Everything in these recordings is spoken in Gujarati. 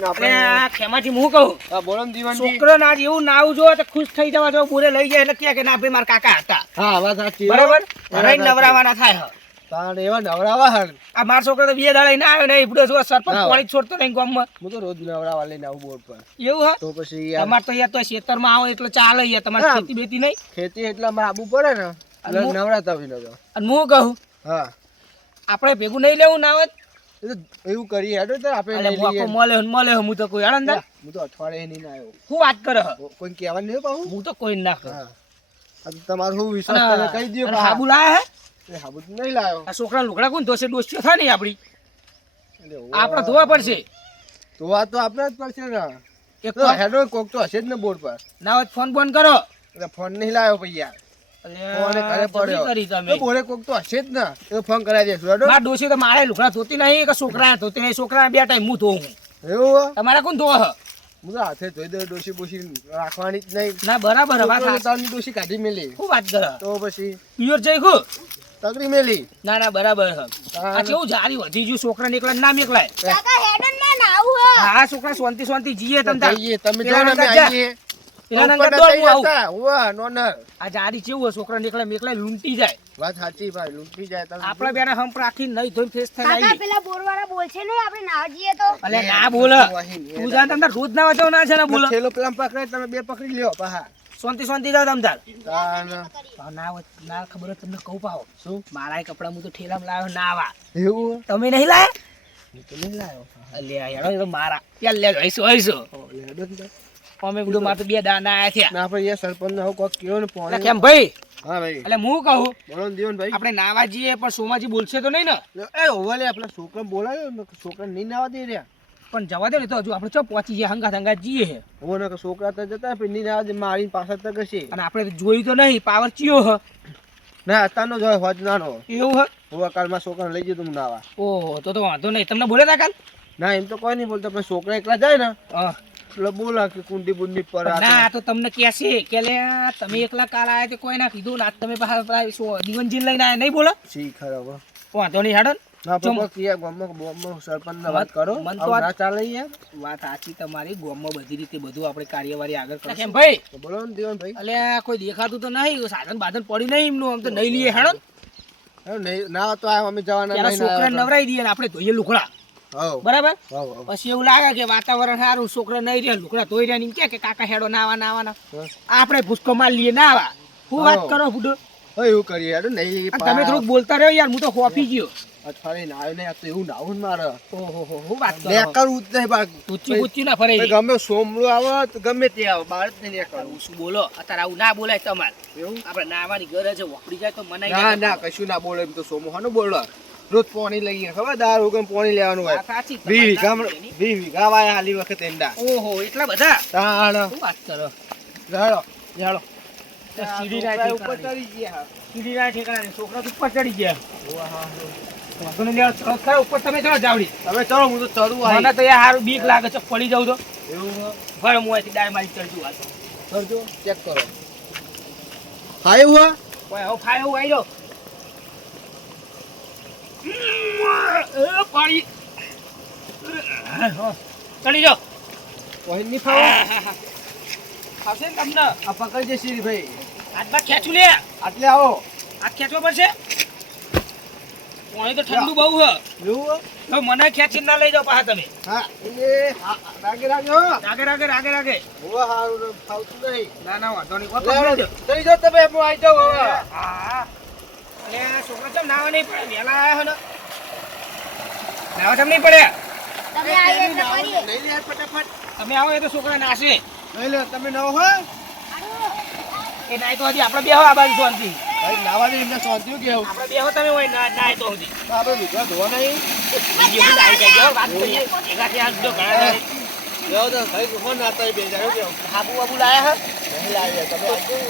ખેમાજી હું કહું બોલો દીવાનજી છોકરો ના એવું નાવું જો તો ખુશ થઈ જવા જો બોરે લઈ જાય એટલે કે ના ભાઈ મારા કાકા હતા હા વાત સાચી બરાબર રહીને નવરાવાના થાય તાણ એવા નવરાવા હર આ મારો છોકરો તો 2 દાડા ના આવ્યો ને ibડો જો સરપંચ પાણી છોડતો નહીં ગામમાં હું તો રોજ નવરાવા લઈને આવું બોર્ડ પર એવું હે તો પછી યાર તમાર તો યાર તો ખેતરમાં આવો એટલે ચાલે યાર તમારે ખેતી બેતી નહીં ખેતી એટલે અમારે આબુ પડે ને એટલે નવરાતા વિનો તો અને હું કહું હા આપણે ભેગું નહીં લેવું ના હોત એવું કરીએ હેડો તો આપણે અરે લઈ લઈએ મળે હું તો કોઈ આનંદ હું તો અઠવાડિયે નહીં આવ્યો હું વાત કરે કોઈ કહેવા નહીં પાહું હું તો કોઈ ના કહું આ તમારું શું વિશ્વાસ તમે કહી દો હાબુ લાયા હે હાબુ નહીં લાયો આ છોકરા લુગડા કોણ ધોશે ડોસ્યો થાય નહીં આપડી આપણે ધોવા પડશે તો આ તો આપણે જ પડશે ને એક હેડો કોક તો હશે જ ને બોર્ડ પર ના હોય ફોન બંધ કરો એટલે ફોન નહીં લાવ્યો પૈયા ફોને કરે પડ્યો તો બોલે કોક તો હશે જ ને તો ફોન કરાવી દેશું હેડો માર ડોશી તો મારે લુગડા ધોતી નહીં કે છોકરા ધોતી નહીં છોકરા બે ટાઈમ હું ધોઉં એવું તમારે કોણ ધોવા હું તો હાથે ધોઈ દઉં ડોસી બોસી રાખવાની જ નહીં ના બરાબર વાત તારની ડોસી કાઢી મેલી શું વાત કરે તો પછી પિયર જઈ ગયું તગડી મેલી ના ના બરાબર આ કેવું જારી વધી ગયું છોકરા નીકળે ના નીકળાય હા છોકરા શાંતિ શાંતિ જીએ તમે તમે જો ને અમે આવીએ આ જારી કેવું હોય છોકરા નીકળે નીકળે લૂંટી જાય વાત સાચી ભાઈ લૂંટી જાય તમે આપડે બેને હમ રાખી નહીં ધોઈ ફેસ થઈ કાકા પેલા બોરવાળા બોલશે ને આપણે નાવા જઈએ તો અલે ના બોલ તું જા તમ તાર રોજ નાવા જવું ના છે ને બોલ થેલો પેલા પકડે તમે બે પકડી લ્યો પાહા શાંતિ શાંતિ જાવ તમ તાર ના ના ખબર હોય તમને કહું પાવો શું મારા કપડા હું તો ઠેલામાં લાવ્યો ના આવા એવું તમે નહીં લાયા હું તો નહીં લાવ્યો અલે યાર તો મારા યાર લે હઈસો હઈસો અમે બધું માર તો 2 દાના આયા થયા ના આપણે એ સરપંચ ને કોક કયો ને પોણે કેમ ભાઈ હા ભાઈ એટલે હું કહું બોલો દીવન ભાઈ આપણે નાવા જઈએ પણ સોમાજી બોલશે તો નહીં ને એ ઓવલે આપણા છોકરા બોલાયો ને છોકરા નહીં નાવા દે રહ્યા પણ જવા દે ને તો હજુ આપણે ચો પહોંચી જઈએ હંગા જઈએ હે હું ને છોકરા તો જતા પછી નહીં નાવા દે મારીને પાછા તો કશે અને આપણે જોયું તો નહીં પાવર ચિયો હ ના અત્યારનો જ હોય હોજ નાનો એવું હ હું કાલમાં છોકરાને લઈ જતો હું નાવા ઓહો તો વાંધો નહીં તમને બોલે તા કાલ ના એમ તો કોઈ નહીં બોલતો પણ છોકરા એકલા જાય ને હા એટલે બોલા કે કુંડી બુંડી પર ના તો તમને કહેશે કે લે તમે એકલા કાલ આયા તે કોઈ ના કીધું ના તમે દીવનજી લઈને આયા નહીં બોલો સી ખરાબ વાંધો નહીં હેડો ના પણ કિયા ગામમાં સરપંચ ને વાત કરો ના ચાલે યાર વાત સાચી તમારી ગામમાં બધી રીતે બધું આપણે કાર્યવાહી આગળ કરશું કેમ ભાઈ બોલો ને દીવન ભાઈ અલે કોઈ દેખાતું તો નહીં સાધન બાધન પડ્યું નહીં એમનું આમ તો નહીં લઈએ હેડો ના તો આ અમે જવાના નહીં છોકરા નવરાઈ દઈએ ને આપણે ધોઈએ લુકડા બરાબર પછી એવું લાગે કે વાતાવરણ સારું છોકરા નહીં રહ્યા લુકડા ધોઈ રહ્યા કે કાકા હેડો નાવાના આપણે ભૂસકો માર લઈએ ના આવા હું વાત કરો બુડો એવું કરીએ યાર નહીં તમે થોડુંક બોલતા રહ્યો યાર હું તો હોફી ગયો અઠવાડિયે નાયો ને તો એવું નાવું ને મારે ઓહો હું વાત કરો લે કરું જ નહીં બાગ ઊંચી ના ફરે ગમે સોમલો આવે તો ગમે તે આવે બહાર જ નહીં કરું શું બોલો અત્યારે આવું ના બોલાય તમારે એવું આપણે નાવાની ગરજ છે વાપરી જાય તો મનાઈ ના ના કશું ના બોલે એમ તો સોમો હાનો બોલો રોજ પાણી લઈએ ખબર દાર ઉગમ પાણી લેવાનું હોય 20 વીઘા વાયા હાલી વખત એંડા ઓહો એટલા બધા તાણ શું વાત કરો જાડો જાડો સીડી ના ઉપર ચડી ગયા સીડી ના ઠેકાણે છોકરા ઉપર ચડી ગયા વાંધો નહીં લેવા ખરા ઉપર તમે ચડો જાવડી તમે ચલો હું તો ચડું આવી મને તો યાર હારું બીક લાગે છે પડી જાઉં તો એવું ભર હું અહીંથી ડાય મારી ચડજું આ કરજો ચેક કરો ખાય હુઆ ઓય હો ફાય હું આવી જાઓ પાણી ચડી જાઓ કોઈ નહીં ખાવ આવશે ને તમને આ પકડી જશે ભાઈ હાથમાં ખેંચું લે આટલે આવો હાથ ખેંચવો પડશે પાણી તો ઠંડુ બહુ હ એવું તો મને ખેંચીને ના લઈ જાઓ પાછા તમે હા એ રાગે રાગે હો રાગે હોવા હારું ખાવતું નહીં ના ના વાંધો નહીં થઈ જાવ તમે હું આવી જાઉં હવે હા એ છોકરા ચમ નાવા નહીં પડે વહેલા આયા હો ને નાવા ચમ નહીં પડ્યા તમે આવીએ એટલે કરીએ લઈ લે ફટાફટ તમે આવો એ તો છોકરા નાશે લઈ લે તમે નવો હો એ નાય તો હજી આપણે બેહો આ બાજુ શાંતિ ભાઈ નાવા દે એમને શાંતિ કેવું આપણે બેહો તમે હોય નાય તો હજી આપણે વિધવા ધોવા નહીં બીજી બધી આવી જાય વાત કરીએ એકાથી આ જો ઘણા બેહો તો ભાઈ ફોન નાતા બે જાય કેવું હાબુ બાબુ લાયા હે નહીં લાવીએ તમે આવજો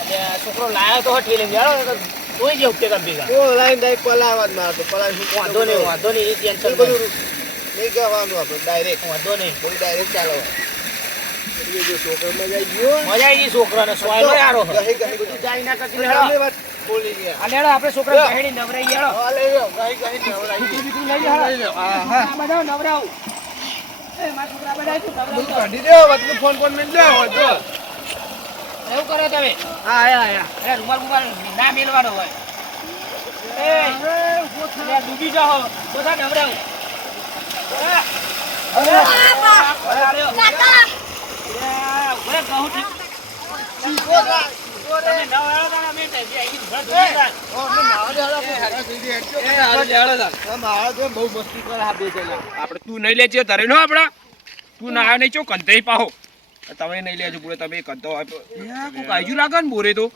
અને છોકરો લાયો તો હઠી લઈને જાણો તોય જે ઉપતે કામ ભેગા ઓ લાઈન ડાયરેક્ટ પલાવવા જ મારતો પલાવ શું વાંધો નહીં એ ટેન્શન બધું નહીં કહેવાનું આપણે ડાયરેક્ટ વાંધો નહીં બધું ડાયરેક્ટ ચાલો જો છોકરો મજા ગયો મજા આવી ગઈ છોકરાને સોયલો યારો ગહી ગહી બધું જાય ના કરતી તમે લેડો વાત બોલી ગયા આ લેડો આપણે છોકરા ગહેડી નવરાઈ ગયેલો હા લઈ લો ગહી ગહી નવરાઈ લઈ જા હા હા આ બધા નવરાવ એ મારા છોકરા બધા શું બધું તમે કાઢી દેવો બધું ફોન ફોન મેલ દેવો હોય તો એવું કરો તમે હા આયા એ રૂમાલ રૂમાલ ના મેલવાનો હોય એ ડૂબી જાઓ બધા નવરાવ આપણે તું નહીં લેજે તારે નો આપડા તું ના નહીં ચો કંધાઈ પાહો તમે નહીં લેજો પૂરે તમે કંધો કોઈ કાજુ લાગે ને બોરે તો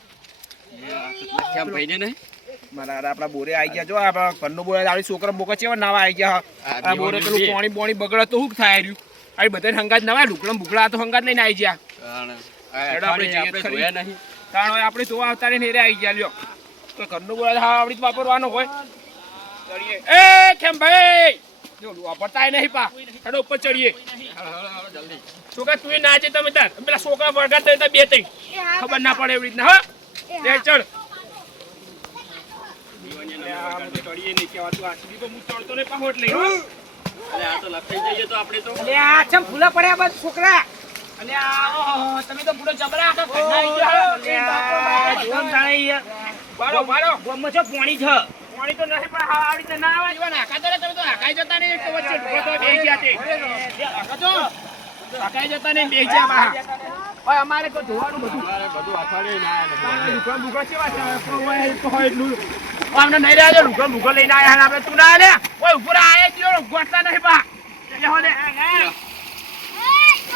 મારા આપડા બોરે આવી ગયા જો આપડા ઘરનો બોરે આપડી છોકરા બોકા છે નાવા આવી ગયા આ બોરે પેલું પાણી પાણી બગડે તો શું થાય રહ્યું આ બધા હંગાત નવા લુકડા બુકડા તો હંગાત લઈને આવી ગયા કારણ આપણે જોવા આવતા ને નેરે આવી ગયા લ્યો તો ઘરનો બોરે હા આપડી વાપરવાનો હોય ચડીએ એ કેમ ભાઈ જો વાપરતા નહીં પા હેડો ઉપર ચડીએ છોકરા તું ના છે તમે તાર પેલા છોકરા વળગાતા બે ત્રણ ખબર ના પડે એવી રીતના હા એ ચડ ચડીએ નહીં કેવાતું આ સુધી તો હું ચડતો નહીં પાહોટ લઈ અલે આ ચમ ફૂલા પડ્યા બસ છોકરા અલે આ તમે તો પૂરો જબરા આખા ઘરના આવી ગયા બારો બારો ગોમમાં છે પાણી છે પાણી તો નહીં પણ આવી રીતે ના આવે જીવન હાકાતા રે તમે તો હાકાઈ જતા નહીં એક તો વચ્ચે ઢોકો તો બેસી ગયા તે હાકાતો હાકાઈ જતા નહીં બેસી ગયા બહાર ઓય અમારે તો ધોવાનું બધું અઠવાડિયે ના આવે લુગા લુગા કેવા છે હોય તો હોય એટલું અમને નહીં રહેજો લુગા લુગા લઈને આયા આપણે તું ના લે ઓય ઉપર આયા જીઓ ગોઠતા નહીં બા એટલે હોને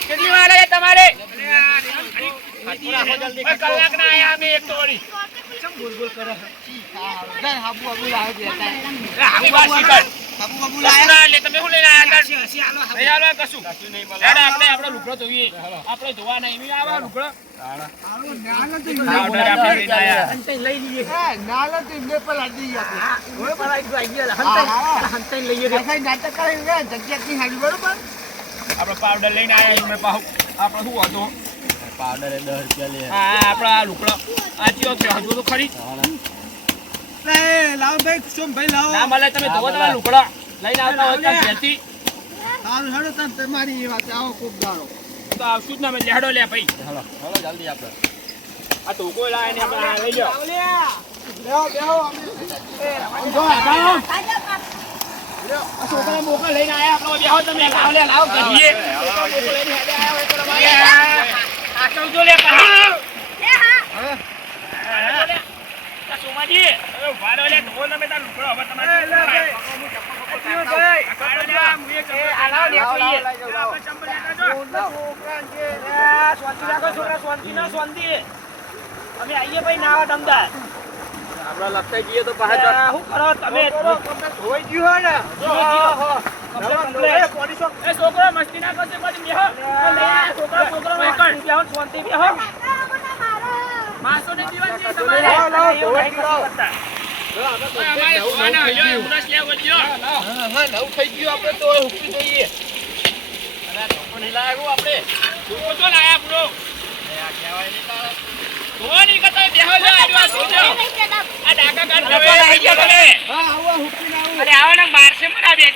કેટલી વાર છે તમારે કલાક ના આયા અમે એક તો વળી આપડે પાવડર લઈને આયા મેં પાહુ આપડે શું હતું પાવડર 10 રૂપિયા લે હા આપડા લુકડો આ ચિયો છે હજુ તો ખરી લાવ ભાઈ સોમ ભાઈ લાવ ના મળે તમે ધોવો તમારા લુકડો લઈને આવતા હોય તો ઘેરથી સારું હેડો તને તમારી વાત આવો ખૂબ દાડો તો આવશું જ ના મેં લેડો લે ભાઈ હેડો જલ્દી આપણે આ ટોકો લાવે ને આપણે આ લઈ લો આ છોકરા મોકલ લઈને આયા આપણે બેહો તમે લાવ લે લાવ કરીએ મોકલ લઈને આયા હોય તો તમારે આ ચૌજો લે પાહા સોમાજી હવે વારો લે ધોવો તમે તાર લુકડો હવે તમારે અમે આવીએ ભાઈ નાવા દમદાર આપડા લખાઈ જઈએ તો પાછા શું કરો તમે ધોઈ ગયું હે એ છોકરો મસ્તી ના કરશે પછી બેહો છોકરો શાંતિ બેહો માસો ને જીવન છે તમારે અમારે જોવાના જો ઉરસ લેવો જો હા નવું થઈ ગયું આપણે તો હુકી જોઈએ અરે તો નહીં લાગ્યું આપણે જોકો તો લાયા બ્રો આ કહેવાય નહીં તારે ધોવાની કતા બેહો જો આડવા સોજો આ ડાકા કાઢ દે આવી ગયા તમે હા આવો હુકી ના અરે આવો ને મારશે મને બે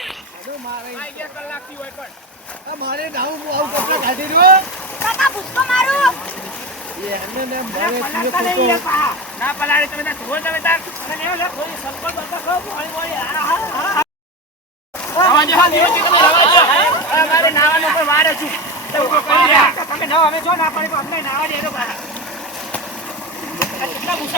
મારે આઈ ગયા કલાક થી હોય પણ મારે નાવું હું આવું કપડા કાઢી રહ્યો કાકા ભૂસકો મારું એને ને ના પલાડે તમે તાર ધોવો તમે તાર અને લે કોઈ સંપલ બતા ખો પાણી પાણી અમારે નાવાનું પર વારે છું તમે ના અમે જો ના પાણી તો અમને નાવા દે તો કેટલા મુસટ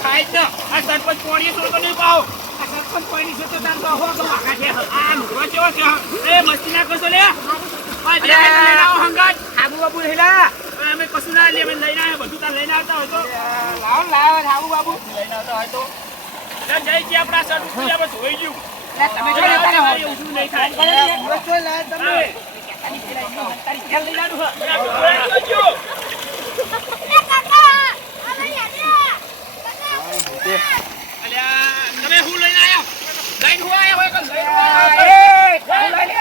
ખાય જ આ સરપંચ પાણી છોડતો નહીં પાવ આ સરપંચ પાણી છે તો તાર તો હો કે માખા છે આ લુગડો કેવો છે એ મસ્તી ના કરતો લે આ જે લઈને આવો હંગાત આબુ બાબુ હેલા અમે કશું ના લે અમે લઈને આવ્યા બધું તાર લઈને આવતા હોય તો લાવ આબુ બાબુ લઈને આવતા હોય તો જય જી આપણા સર આપણે ધોઈ ગયું તમે જો તારે એવું નહીં થાય બસો લાય તમે તારી ખેલ લઈ લાડુ એ કાકા આ લઈ આલ્યા અલ્યા તમે હું લઈને આયા લઈને હું આયા હોય કે લઈને આયા લઈ લે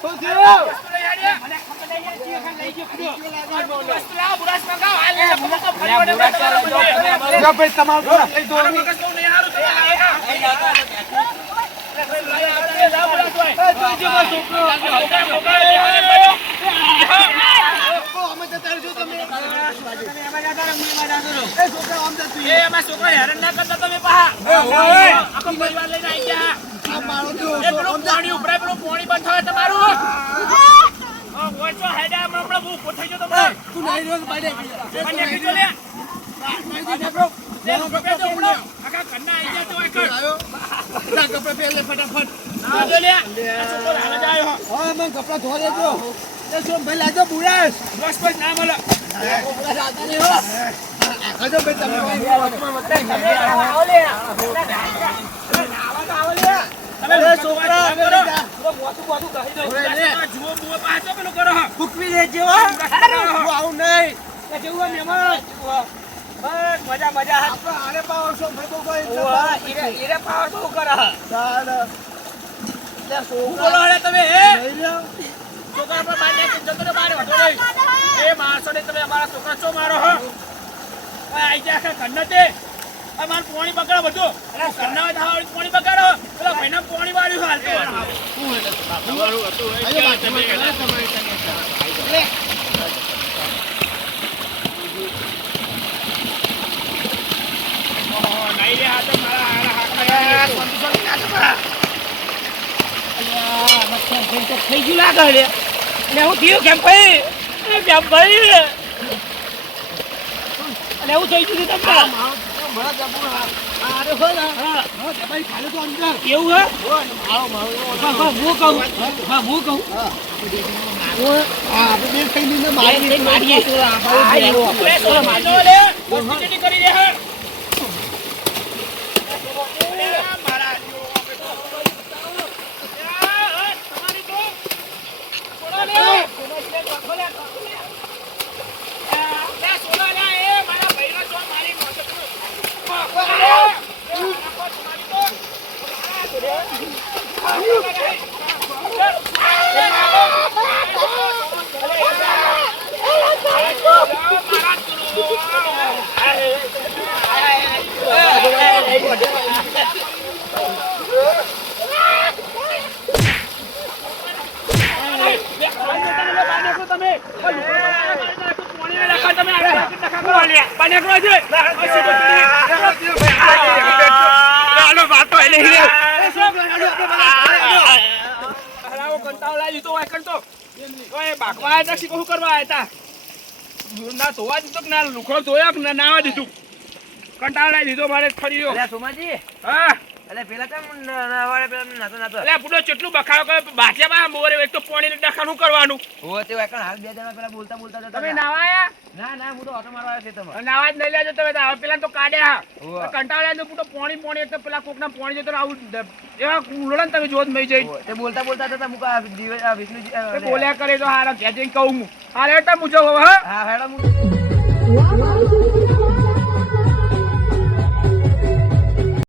શું થયું લઈ આયા મને ખબર લઈ ગયા છે ખાન લઈ ગયો બસ લાવ બુરાસ મંગાવ હાલ લે તો ફરી વડે જો ભાઈ તમારું લઈ દો મગજ તો નહીં હારું તો આયા હોય. એ જોઈજો મારો છોકરો. છોકરા, છોકરા, લેવાને બધું. અમે જતા રહીશું તમે. તમે એમાં જતા રહો, હું એમાં જતો રહું. એ છોકરા આમ જતું એ એમાં છોકરા હેરાન ના કરતા તમે પાહા. ઓય. આખો પરિવાર લઈને આવી ગયા. આ મારો તો એ પેલું પાણી ઉભરાય, પેલું પાણી બંધ થાય તમારું. હા, હોય તો હેડા, હમણાં હું ઉભો થઈ ગયો તો હમણાં. તું નહીં રહ્યો તો બાયડે. પણ નીકળી જો લે. લે, કપડાં તો હમણાં. આખા ઘરના આવી ગયા તો આગળ. આવ્યો. જા કપડાં પહેર લે ફટાફટ. ના જો લે. આ છોકરો હાલ જ આવ્યો. હા મને કપડાં ધોવા દેજો. એ સોમ ભાઈ લાજો બુરાશ. બસ બસ ના મળે. આજો ભાઈ તમે આવો લે. નાવા તો આવો લે. તમે છોકરા કામ કરો. મોટું મોટું કહી દઉં. આ જુઓ બુઓ પાછો પેલું કરો. ફૂકવી દેજો હો. હું આવું નહીં. કે જેવું મહેમાન બસ મજા મજા આપણે આને પાવો સોમ ભાઈ બહુ કોઈ ઓવા ઈરે પાવર બહુ કરે ચાલ. હું બોલો હળે તમે હે નહીં રહ્યો. છોકરા પર બાર નાખીને જતો રહ્યો, બાર વાંધો નહીં. એ માણસોને તમે અમારા છોકરા ચો મારો હો. આઈ ગયા આખા ઘરના તે. આ મારું પોણી બગાડો બધું. અરે ઘરના હોય તો આવા પોણી બગાડો. પેલા ભાઈના પોણી વાળ્યું હાલતો. તમારું હતું એ ક્યાં તમે નહીં રે, આ તો મારા હારા હાથ થઈ ગયું લાગે લે અને હું થયું કેમ ભાઈ કેમ ભાઈ અને એવું થઈ ગયું તમને મારા જબુ આરે હોય ને. હા ભાઈ ખાલી તો અંદર. એવું હે મારો મારો હા હું કહું હું કહું આપણે બે થઈ ને મારી મારીએ લે કોન્ફિડન્સ કરી દે હે. મારા તમારી તો સોના લે સોના લે એ મારા ભાઈનો જો મારી મોસે કંટાળા દીધો મારે ફરી સોમાજી હા એટલે પેલા કેમ નવાડે પેલા નાતો નાતો એટલે પૂરો કેટલું બખાડો કરે બાચિયામાં મોરે એક તો પાણી ડખાનું કરવાનું ઓ તે એકણ હાલ બે જણા પેલા બોલતા બોલતા જતા તમે હતા. નાવાયા ના ના હું તો ઓટો મારવા આવ્યો છે તમે નાવા જ નહીં લેજો તમે તો પેલા તો કાઢ્યા હોવે. કંટાળ્યા તો પૂરો પાણી એક તો પેલા કોકના પાણી જતો આવું એવા ઉલડન તમે જોત મઈ જઈ તે બોલતા બોલતા જતા મુકા વિષ્ણુજી બોલ્યા કરે તો હારા ઘેર જઈને કહું હું હારે હેઠા મૂજો હવે હા હા હેડો હું